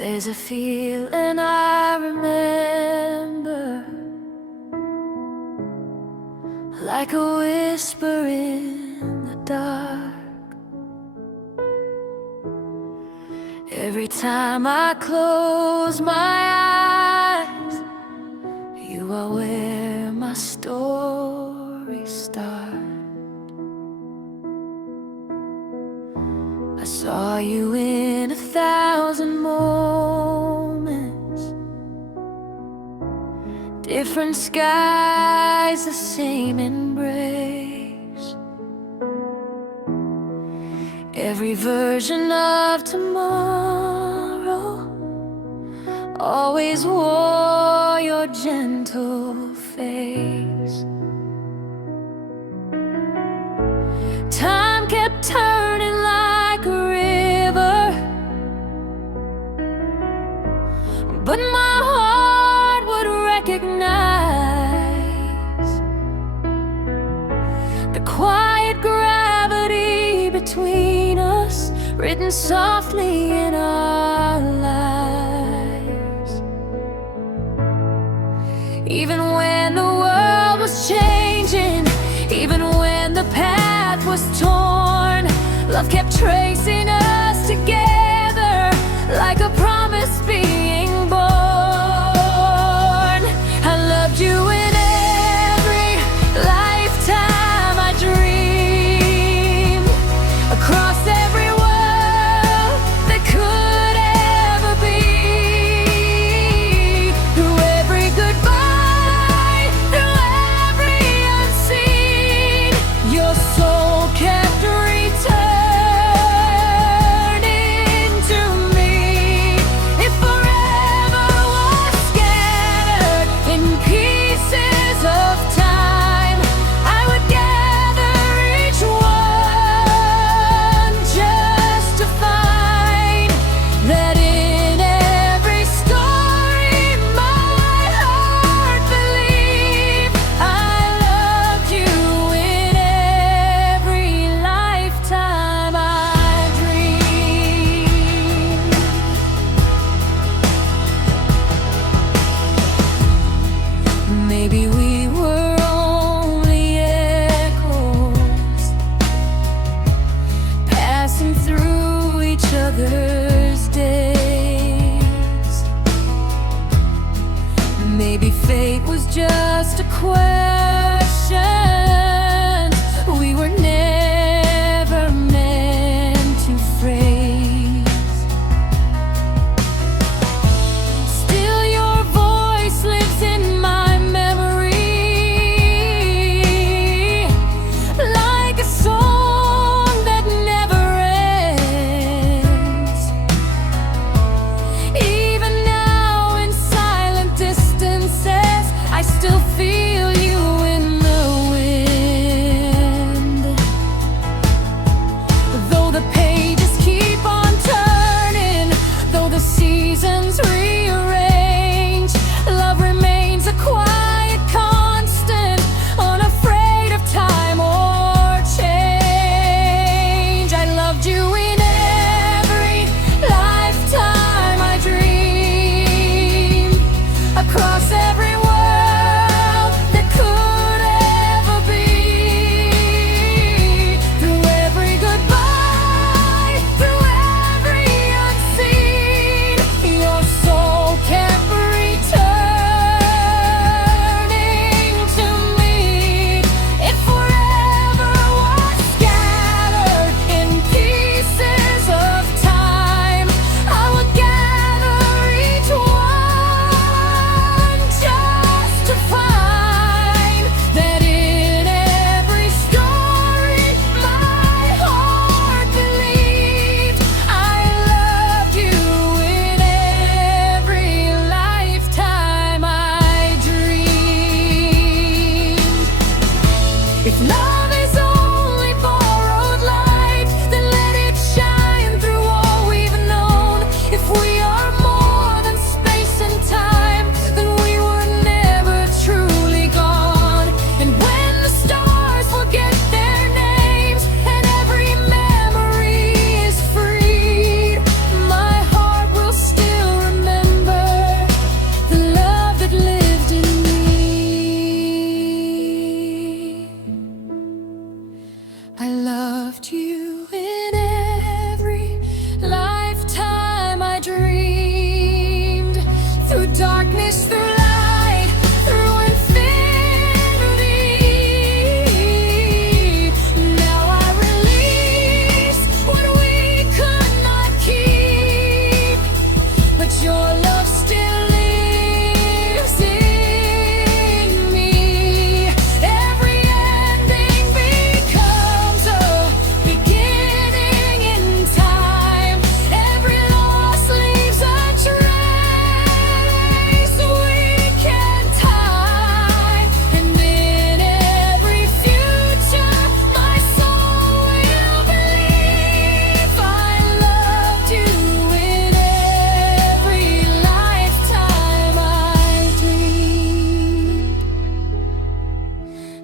There's a feeling I remember, like a whisper in the dark. Every time I close my eyes, you are where my story starts. I saw you in 1,000 moments, different skies, the same embrace. Every version of tomorrow always wore your gentle face. Time kept turning like a river, but my heart would recognize the quiet gravity between us, written softly in our lives. Even when the world was changing, even when the path was torn, love kept tracing us together like a promise being born. I loved you in every lifetime I dreamed, across every world that could ever be, through every goodbye, through every unseen. Your soul kept returning to me. It forever was scattered in pieces of time. I would gather each one just to find that in every story my heart believed. I loved you in every lifetime I dreamed. Maybe we were only echoes, passing through each other's days. Maybe fate was just a question we were never meant to phrase. Still your voice lives in my memory, like a song that never ends. Even now in silent distances, I still feel you in the wind. Though the pages keep on turning, though the seasons rearrange, love remains a quiet constant, unafraid of time or change. I loved you in every lifetime I dreamed, across every world that could ever be, through every goodbye, through every unseen. Your soul kept returning to me. It forever was scattered in pieces of time. I would gather each one just to find that in every story my heart believed. I loved you in every lifetime I dreamed. If love is only borrowed light, then let it shine through all we've known. If we are more than space and time, then we were never truly gone. And when the stars forget their names and every memory is freed, my heart will still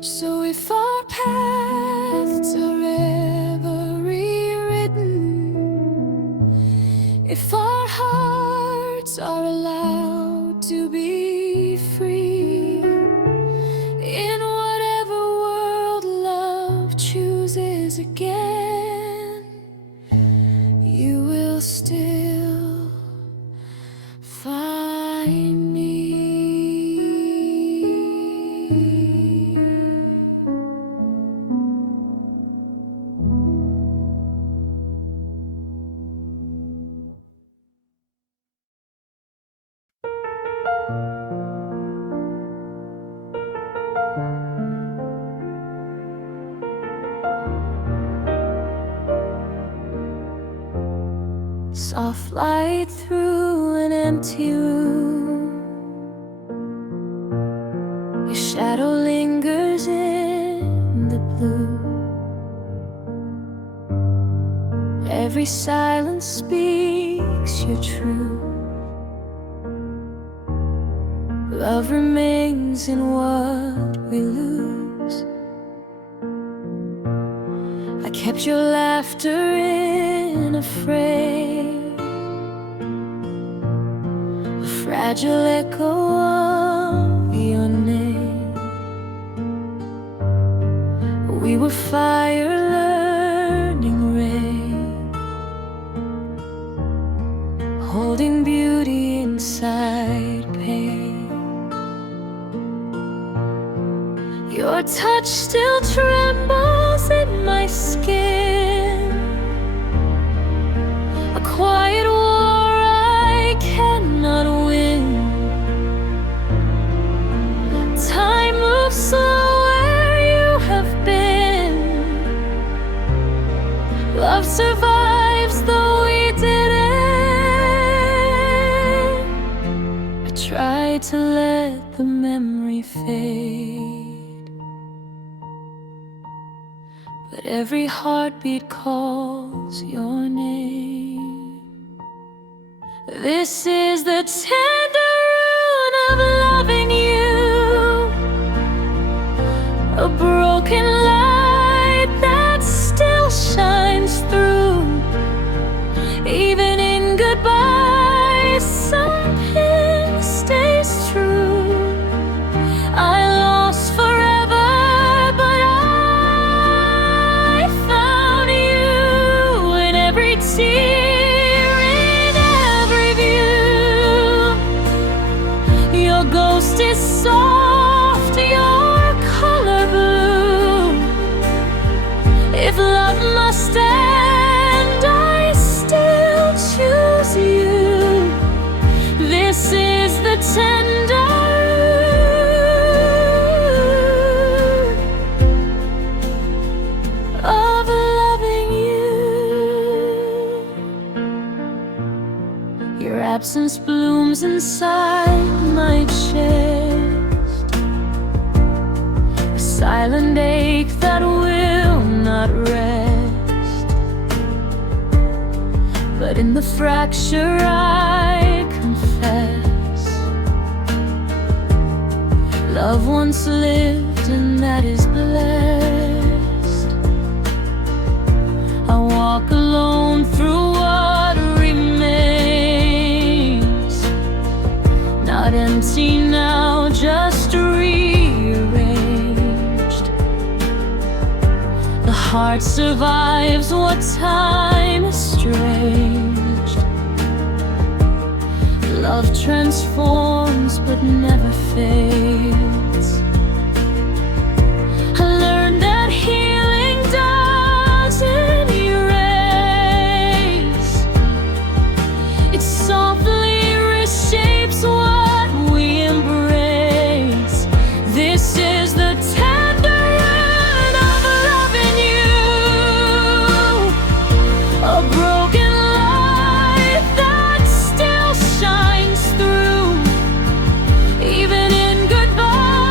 So if our paths are ever rewritten, if our hearts are allowed to be free, in whatever world love chooses again, you will still find me. Soft light through an empty room, your shadow lingers in the blue. Every silence speaks your truth. Love remains in what we lose. I kept your laughter in a frame, a fragile echo of your name. We were fire learning rain, holding beauty inside pain. Your touch still trembles in my skin, a quiet war I cannot win. Time moves slow where you have been. Love survives though we didn't. I tried to let the memory fade, but every heartbeat calls your name. This is the tender ruin of loving you, a broken light that still shines through. Even in goodbye, something stays true. I lost forever, but I found you in every tear, in every view. Your ghost is soft, your color blue. If love must end, I still choose you. This is the tender of loving you. Your absence blooms inside my chest, a silent ache that will not rest. But in the fracture I confess, love once lived and that is blessed. I walk alone through what remains, not empty now, just rearranged. The heart survives what time estranged. Love transforms but never fades. I learned that healing doesn't erase, it softly reshapes what we embrace. This is the tender end of loving you, a broken light that still shines through. Even in goodbye,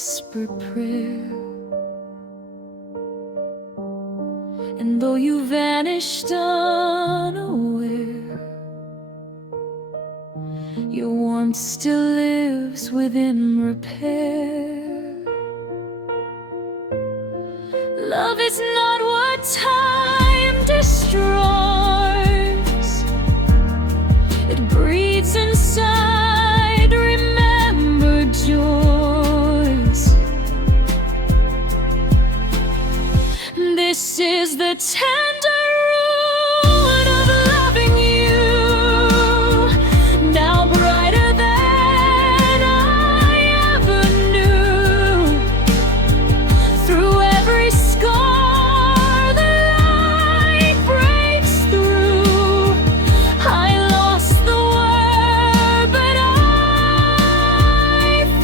whispered prayer. And though you vanished unaware, your warmth still lives within repair. Love is not what time destroys. It breathes inside remembered joys. This is the tender root of loving you, now brighter than I ever knew. Through every scar the light breaks through. I lost the word, but I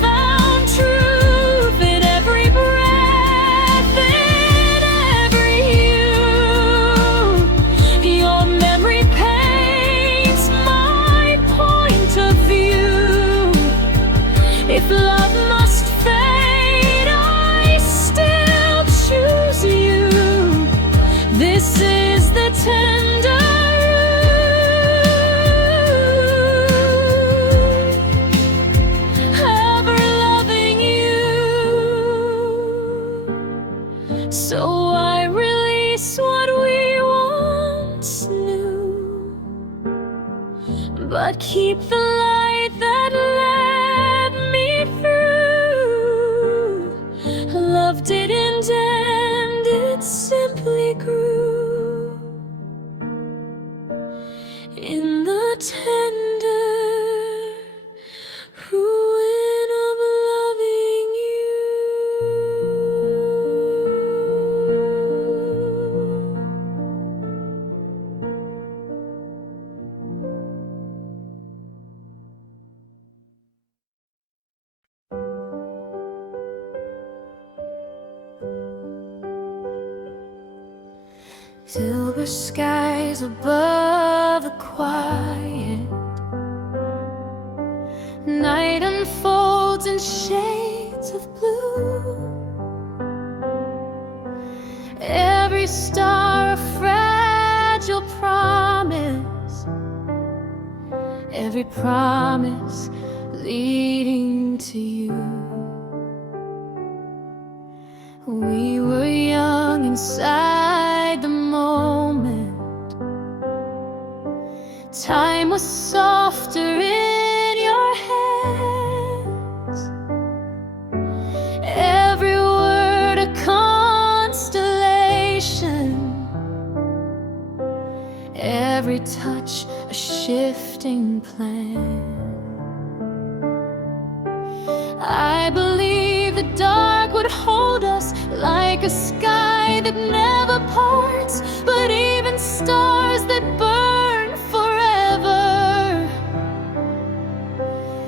found truth in every breath, in every hue. Your memory paints my point of view. If love must fade, I still choose you. This is the tender root, ever loving you. So I release what we once knew, but keep the light that led me through. Love didn't end, it simply grew in the tender ruin of loving you. Silver skies above the quiet night unfolds in shades of blue. Every star a fragile promise, every promise leading to you. We were young inside the moment. Time was softer in your hands. Every word a constellation, every touch a shifting plan. I believe the dark would hold us like a sky that never parts, but even stars that burn forever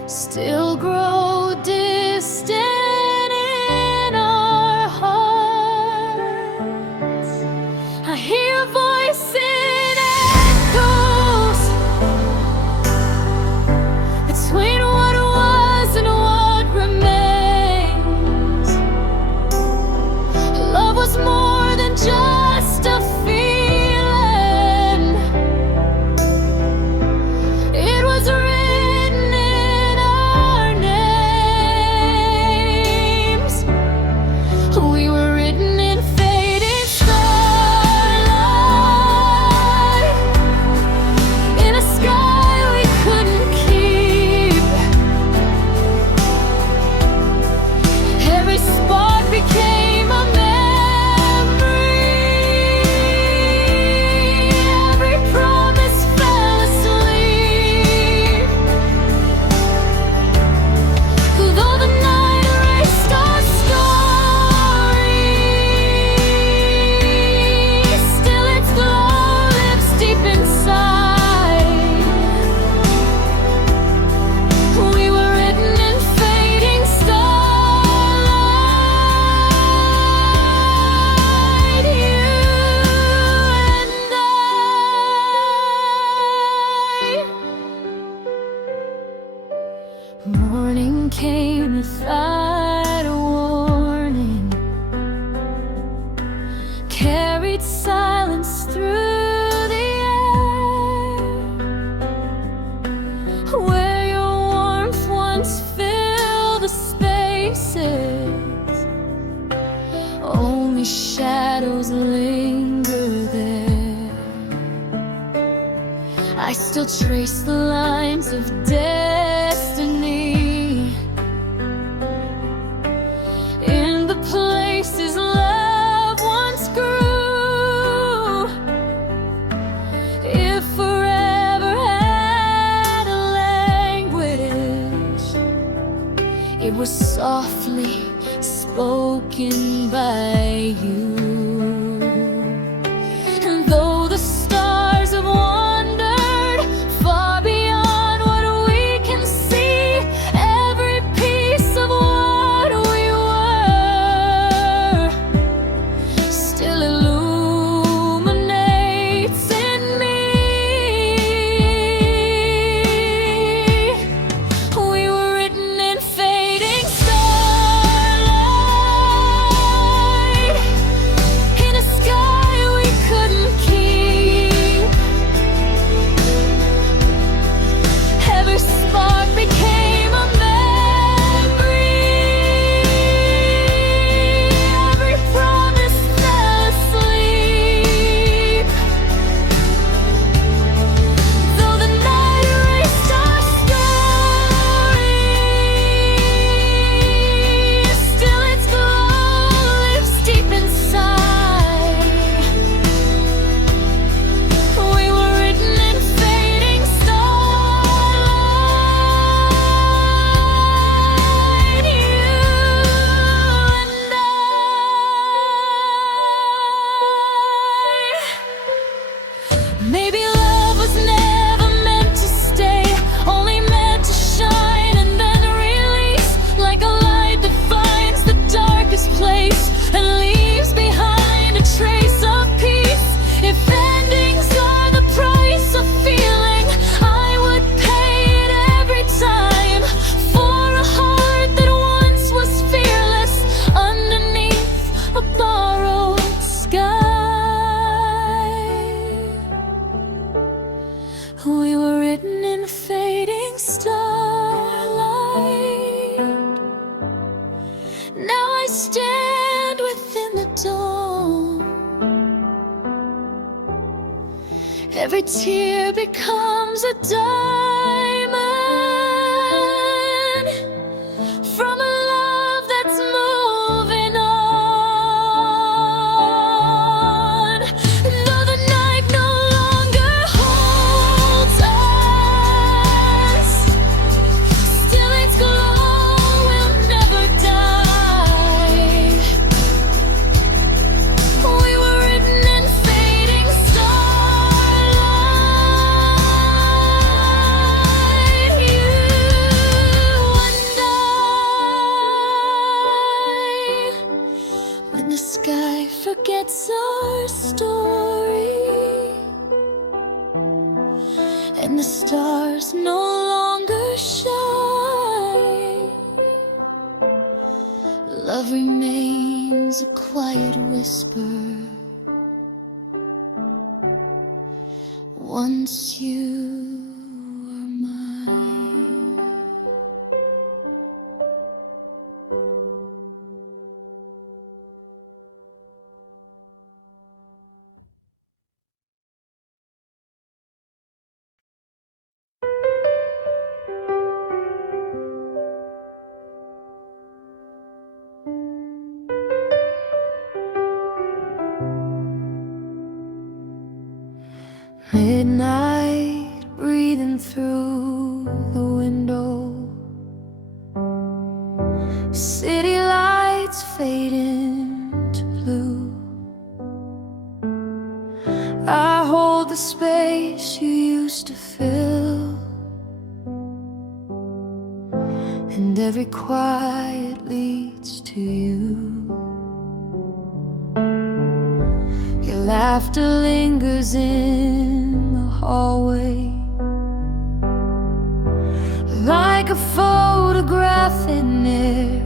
still grow distant in our hearts. I hear a voice in echoes between what was and what remains. Love was more than just a feeling. still trace the lines of destiny in the places love once grew. If forever had a language, it was softly spoken by you. And though the stars have wandered far beyond what we can see, every piece of what we were still illuminates in me. We were written in fading starlight, in a sky we couldn't keep. Every spark became a memory, every promise fell asleep. Though the night erased our stories, still its glow lives deep inside. We were written in fading starlight, you and I. Maybe love was never meant to stay, only meant to shine and then release, like a light that finds the darkest place and leaves behind a trace of peace. If endings are the price of feeling, I would pay it every time for a heart that once was fearless underneath a borrowed sky. We were written in fading starlight. Now I stand within the dawn. Every tear becomes a diamond from a love that's moving on. Though the night no longer holds us, still its glow will never die. We were written in fading starlight, you and I. When the sky forgets our story and the stars no longer shine, love remains a quiet whisper. Once you were mine. Midnight breathing through the window, city lights fading to blue. I hold the space you used to fill, and every quiet leads to you. Your laughter lingers in the hallway, like a photograph in air.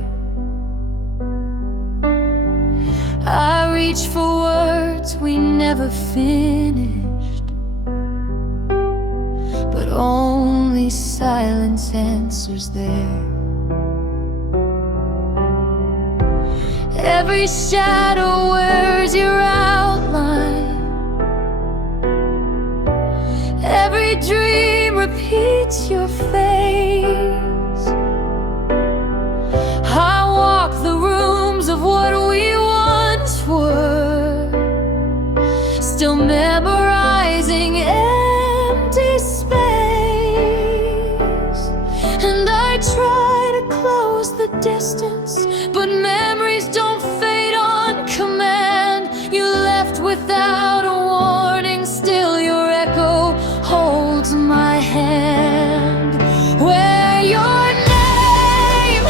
I reach for words we never finished, but only silence answers there. Every shadow wears your outline, every dream your face. I walk the rooms of what we once were, still memorizing empty space. And I try to close the distance, but memories don't fade on command. You left without a warning, still your echo holds my hand. Where your name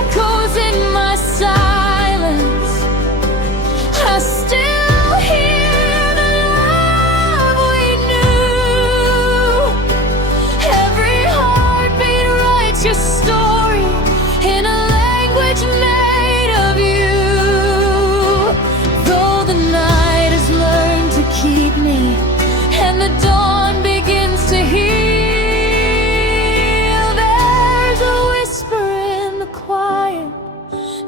echoes in my silence, I still hear the love we knew. Every heartbeat writes your story in a language made of you. Though the night has learned to keep me and the dawn begins to heal, there's a whisper in the quiet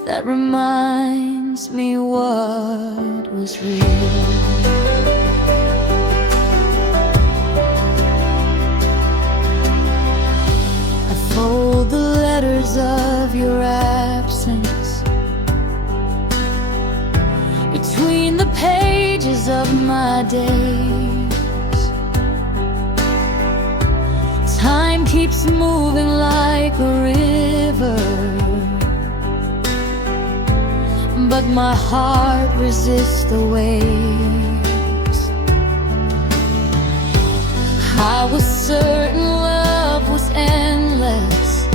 that reminds me what was real. I fold the letters of your absence between the pages of my days. Time keeps moving like a river, but my heart resists the waves. I was certain love was endless,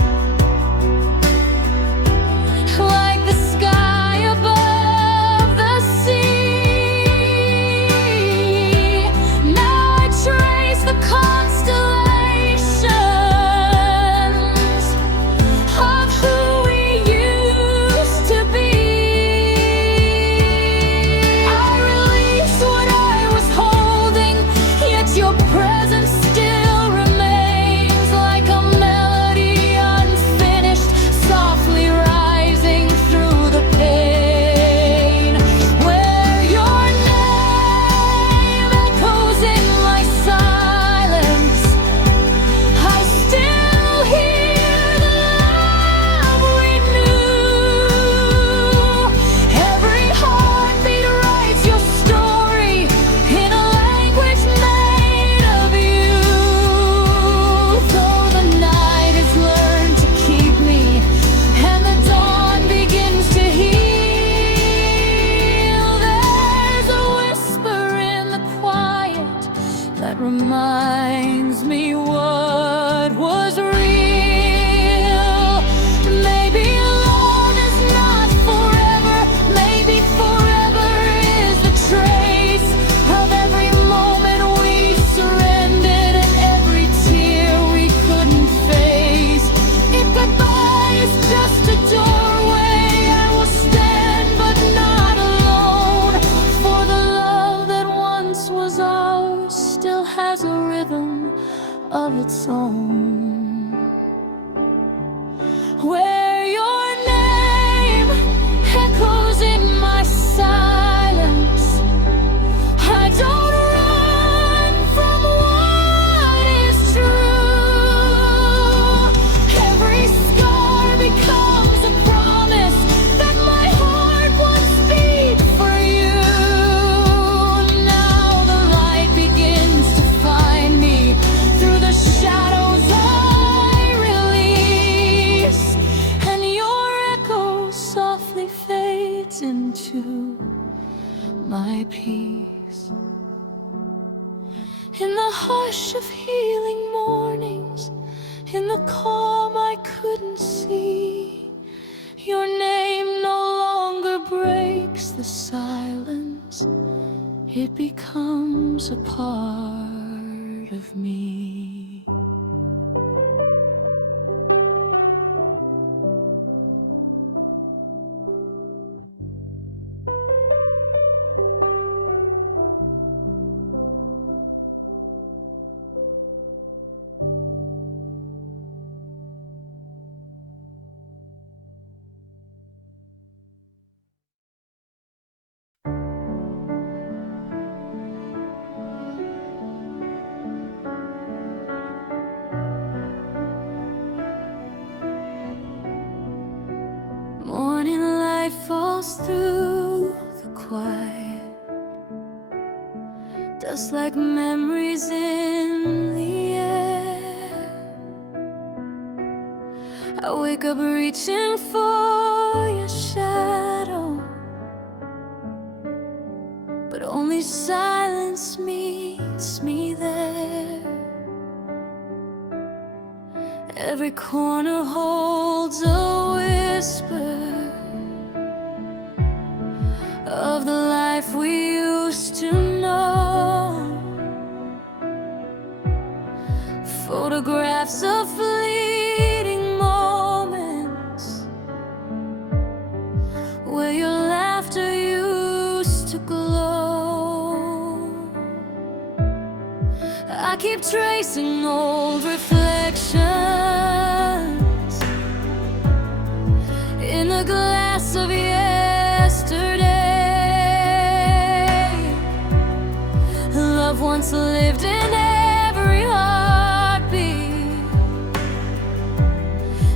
like the sky above the sea. Now I trace the constellations of who we used to be. I release what I was holding, yet your presence still remains like a melody unfinished, softly rising through the pain. Where your name echoes in my silence, I still hear the love we knew. Every heartbeat writes your story in a language made of you. Though the night has learned to keep me and the dawn begins to heal, there's a whisper in the quiet that reminds me what was real. Maybe love is not forever, maybe forever is the trace of every moment we surrendered and every tear we couldn't face. If goodbye is just a doorway, I will stand but not alone, for the love that once was ours still has a rhythm of its own. Where your name echoes in my silence, I don't run from what is true. Every scar becomes a promise that my heart once beat for you. Now the light begins to find me through the shadows I release, and your echo softly fades into my peace. In the hush of healing mornings, in the calm I couldn't see, your name no longer breaks the silence, it becomes a part of me. echoes through the quiet, just like memories in the air. I wake up reaching for your shadow, but only silence meets me there. Every corner holds a whisper of the life we used to know, photographs of fleeting moments where your laughter used to glow. I keep tracing old reflections in a glass of yesterday. Love once lived in every heartbeat,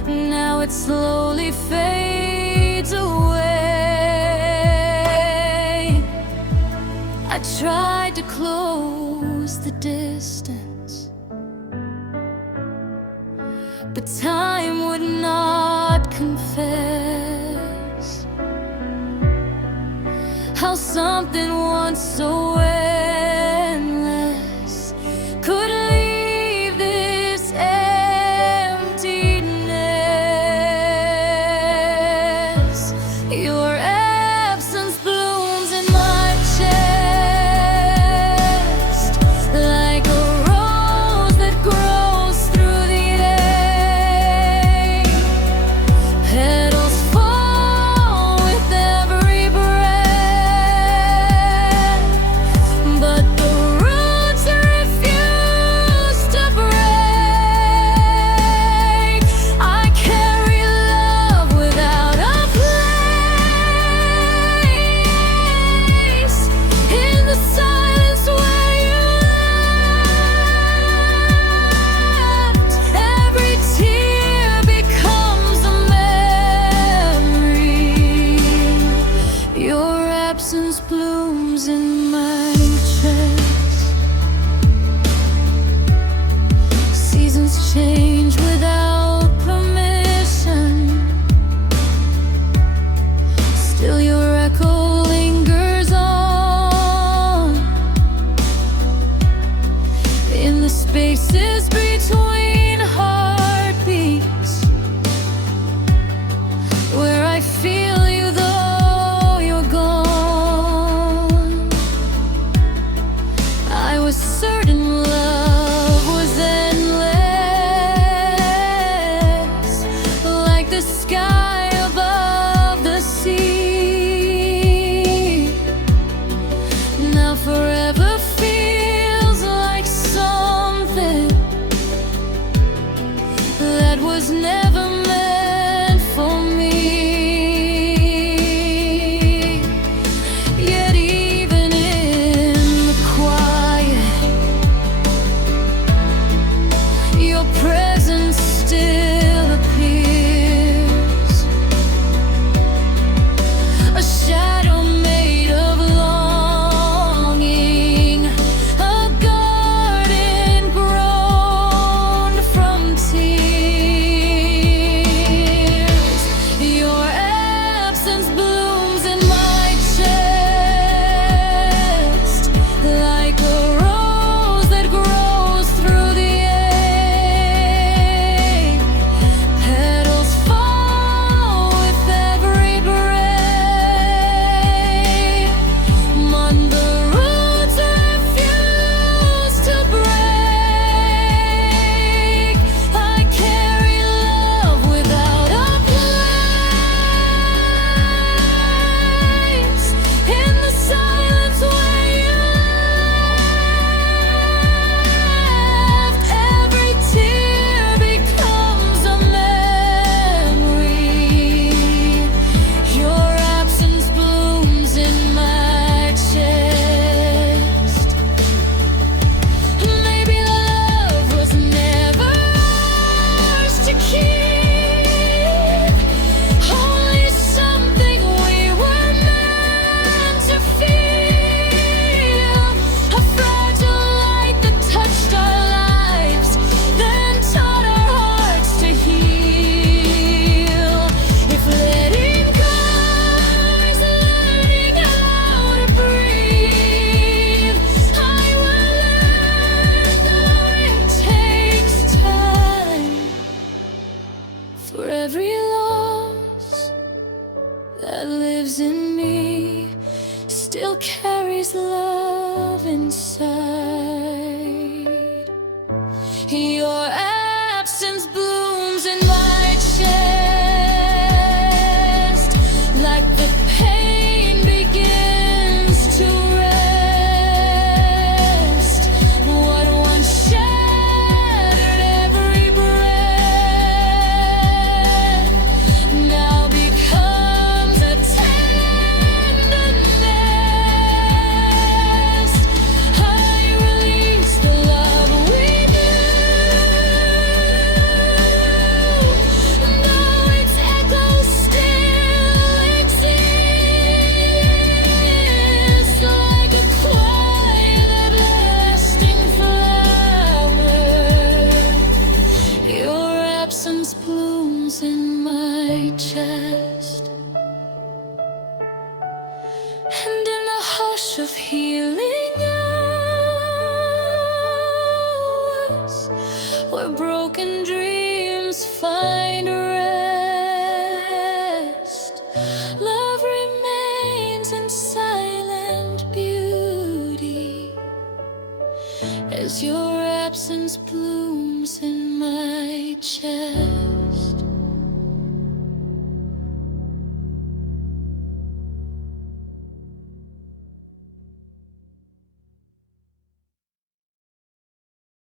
now it slowly fades away. I tried to close the distance, but time would not confess how something once so endless could leave this emptiness. Your absence blooms in my chest like a rose that grows through the day. Petals fall with every breath, but the roots refuse to break. I carry love without a plan, lives in me, still carries love inside. Your absence blooms in my chest, like the pain begins to rest. What once shattered every breath now becomes a tenderness. I release the love we knew, though its echo still exists, like a quiet lasting flower. Your absence blooms in my chest, and in the hush of healing hours, where broken dreams find rest, love remains in silent beauty, as your absence blooms in my chest.